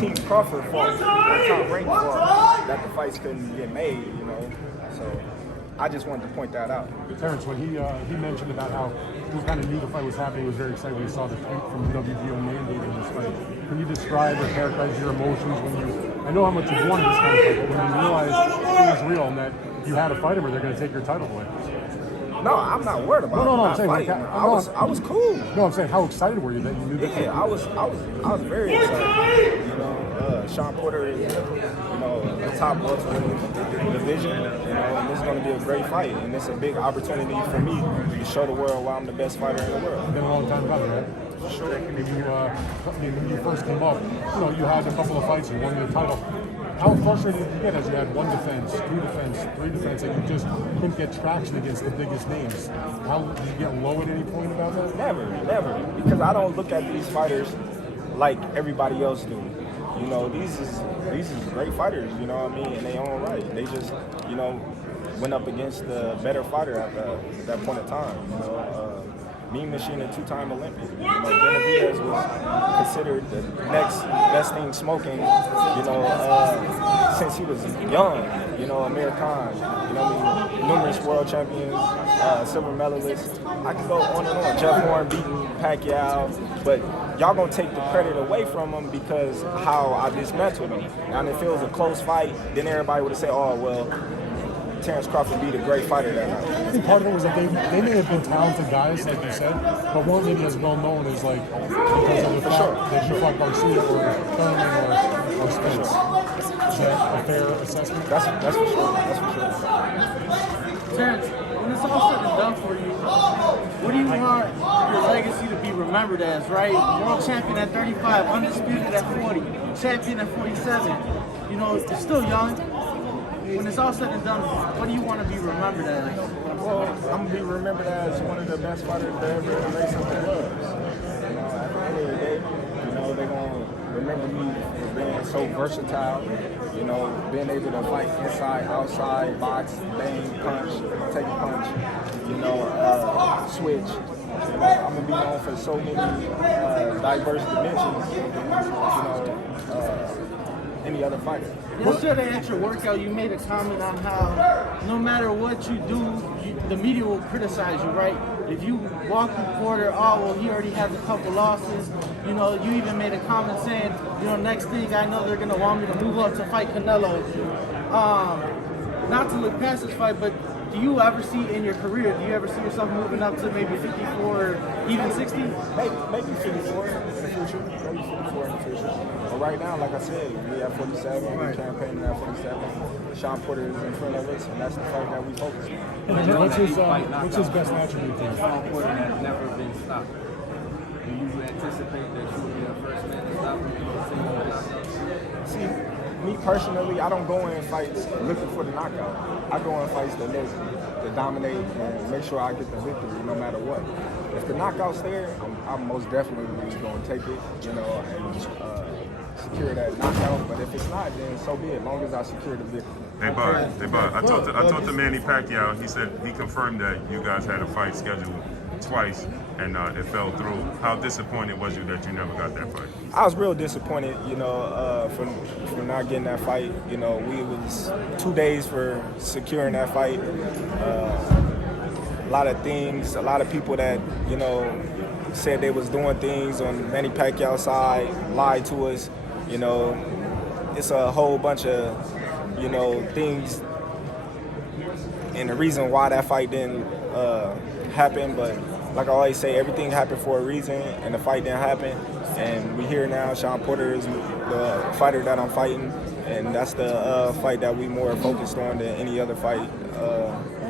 Terence Crawford fought, top ranked fought, that the fights couldn't get made, you know. So I just wanted to point that out. Terence, when he mentioned about how he kind of knew the fight was happening, he was very excited when he saw the tweet from the WBO mandating this fight. Can you describe or characterize your emotions when you? I know how much you wanted this kind of fight, but when you realized it was real and that you had to fight him or they're going to take your title away. No, I'm not worried about I'm saying fighting. I was cool. No, I'm saying how excited were you that you knew that? Yeah, I was very excited. You know, Shawn Porter is, you know, a top welterweight division. You know, and this is going to be a great fight, and it's a big opportunity for me to show the world why I'm the best fighter in the world. It's been a long time coming, right? Sure. When you first came up, you know, you had a couple of fights, you won the title. How frustrated did you get as you had one defense, two defense, three defense, and you just couldn't get traction against the biggest names? How did you get low at any point about that? Never. Because I don't look at these fighters like everybody else do. You know, these is great fighters, you know what I mean, in their own right. They just, you know, went up against the better fighter at that point in time. You know, Mean Machine, a two-time Olympian. You know, Benavidez was considered the next best thing smoking, you know, since he was young. You know, Amir Khan, you know what I mean, numerous world champions, silver medalists. I can go on and on. Jeff Horn beating Pacquiao, but y'all gonna take the credit away from him because how I dismantled him. And if it was a close fight, then everybody would have said, oh, well, Terence Crawford beat a great fighter that night. I think part of it was that they may have been talented guys, like you said, but one maybe as well known as like because of the fact that you fought Garcia or Thurman or Spence. Is that a fair assessment? That's for sure. That's for sure. Terence, when it's all said and done for you, what do you want your legacy to be remembered as, right? World champion at 35, undisputed at 40, champion at 47. You know, you're still young. When it's all said and done, what do you want to be remembered as? Well, I'm going to be remembered as one of the best fighters to ever lace up the gloves. You know, at the end of the day, you know, they're going to remember me for being so versatile, you know, being able to fight inside, outside, box, bang, punch, take a punch, you know, switch. You know, I'm going to be known for so many diverse dimensions, you know, any other fighter. Yesterday at your workout, you made a comment on how no matter what you do, the media will criticize you, right? If you walk the quarter, oh, well, he already has a couple losses. You know, you even made a comment saying, you know, next thing I know they're going to want me to move up to fight Canelo. Not to look past this fight, but do you ever see in your career, do you ever see yourself moving up to maybe 54 or even 60? Maybe 54 in the future. Maybe 54 in the future. But right now, like I said, we have 47. We're campaigning at 47. Shawn Porter is in front of us, and that's the fight that we focus on. What's his best attribute? Shawn Porter has never been stopped. Do you anticipate that you will be the first man to stop him? See, me personally, I don't go in fights looking for the knockout. I go in fights to dominate and make sure I get the victory no matter what. If the knockout's there, I'm most definitely going to take it, you know, and secure that knockout. But if it's not, then so be it, as long as I secure the victory. Hey, Bud. I talked to Manny Pacquiao. He said he confirmed that you guys had a fight scheduled twice and it fell through. How disappointed was you that you never got that fight? I was real disappointed, you know, for not getting that fight. You know, we was 2 days for securing that fight. A lot of things, a lot of people that, you know, said they was doing things on Manny Pacquiao's side, lied to us. You know, it's a whole bunch of, you know, things and the reason why that fight didn't happen. But like I always say, everything happened for a reason, and the fight didn't happen. And we here now. Shawn Porter is the fighter that I'm fighting, and that's the fight that we more focused on than any other fight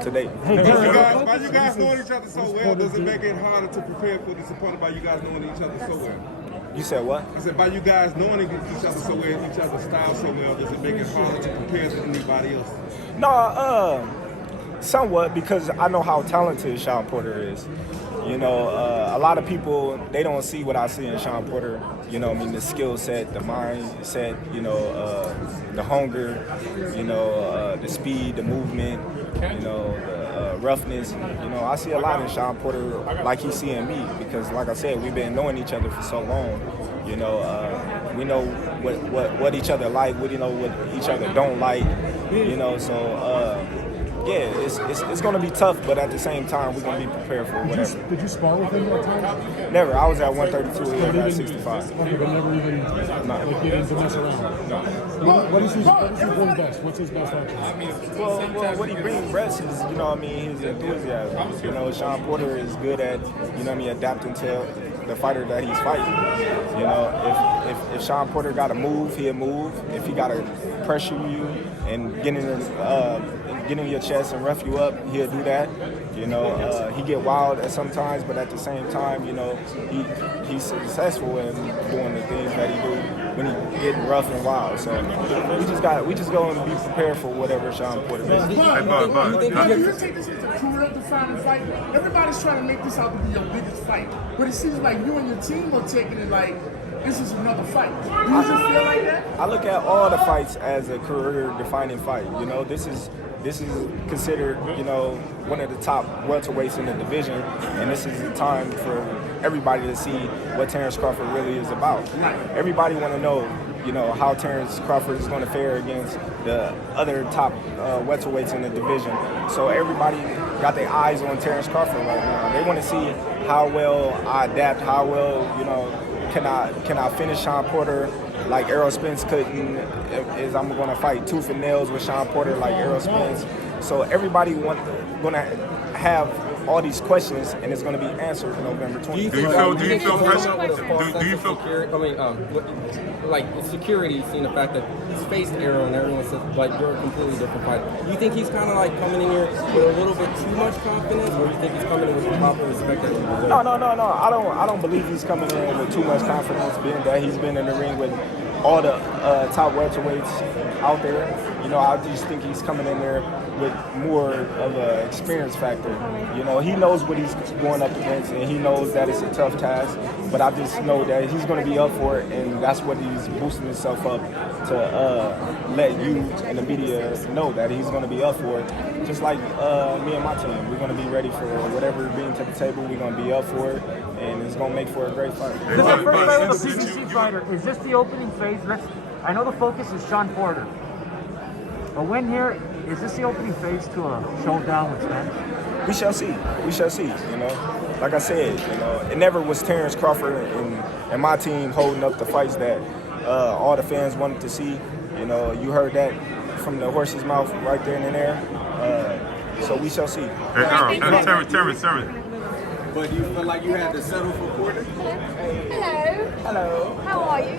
to date. By you guys knowing each other so well, does it make it harder to prepare for this opponent by you guys knowing each other so well? You said what? I said by you guys knowing each other so well, each other's style so well, does it make it harder to prepare than anybody else? No, somewhat, because I know how talented Shawn Porter is. You know, a lot of people, they don't see what I see in Shawn Porter. You know, I mean, the skill set, the mindset, you know, the hunger, you know, the speed, the movement, you know, the roughness. You know, I see a lot in Shawn Porter like he's seeing me because, like I said, we've been knowing each other for so long. You know, We know what each other like. We know what each other don't like. You know, so yeah, it's gonna be tough, but at the same time, we're gonna be prepared for whatever. Did you spar with him that time? Never. I was at 132. He was at 65. Okay, but never even like get into mess around. What is his one best? What's his best action? Well, what he brings best is, you know what I mean, his enthusiasm. You know, Shawn Porter is good at, you know what I mean, adapting to the fighter that he's fighting. You know, if Shawn Porter got to move, he'll move. If he got to pressure you and get in your chest and rough you up, he'll do that. You know, he get wild at sometimes, but at the same time, you know, he's successful in doing the things that he do when he getting rough and wild. So we just go and be prepared for whatever Shawn Porter is. Hey, Bud, You take this as a career-defining fight. Everybody's trying to make this out to be your biggest fight, but it seems like you and your team are taking it like this is another fight. Do you just feel like that? I look at all the fights as a career-defining fight. You know, this is considered, you know, one of the top welterweights in the division, and this is the time for everybody to see what Terence Crawford really is about. Everybody want to know, you know, how Terence Crawford is going to fare against the other top welterweights in the division. So everybody got their eyes on Terence Crawford right now. They want to see how well I adapt, how well, you know, can I finish Shawn Porter like Errol Spence couldn't? Is I'm going to fight tooth and nails with Shawn Porter like Errol Spence? So everybody going to have all these questions, and it's going to be answered November 20th. Do you feel pressure? Do you feel? Like security, seeing the fact that he's faced Errol and everyone says like you're a completely different fighter. Do you think he's kind of like coming in here with a little bit too much confidence, or do you think he's coming in with the proper respect that he deserves? No. I don't believe he's coming in with too much confidence, being that he's been in the ring with all the top welterweights out there. You know, I just think he's coming in there with more of an experience factor. You know, he knows what he's going up against, and he knows that it's a tough task. But I just know that he's going to be up for it, and that's what he's boosting himself up to let you and the media know that he's going to be up for it. Just like me and my team, we're going to be ready for whatever being to the table. We're going to be up for it, and it's going to make for a great fight. This is the first fight with a PBC fighter. Is this the opening phase? I know the focus is Shawn Porter. A win here, is this the opening phase to a showdown with Spence? We shall see. We shall see. You know, like I said, you know, it never was Terence Crawford and my team holding up the fights that all the fans wanted to see. You know, you heard that from the horse's mouth right there and there. So we shall see. Hey, Errol, Terence. But do you feel like you had to settle for Porter? Hello. Hello. How are you?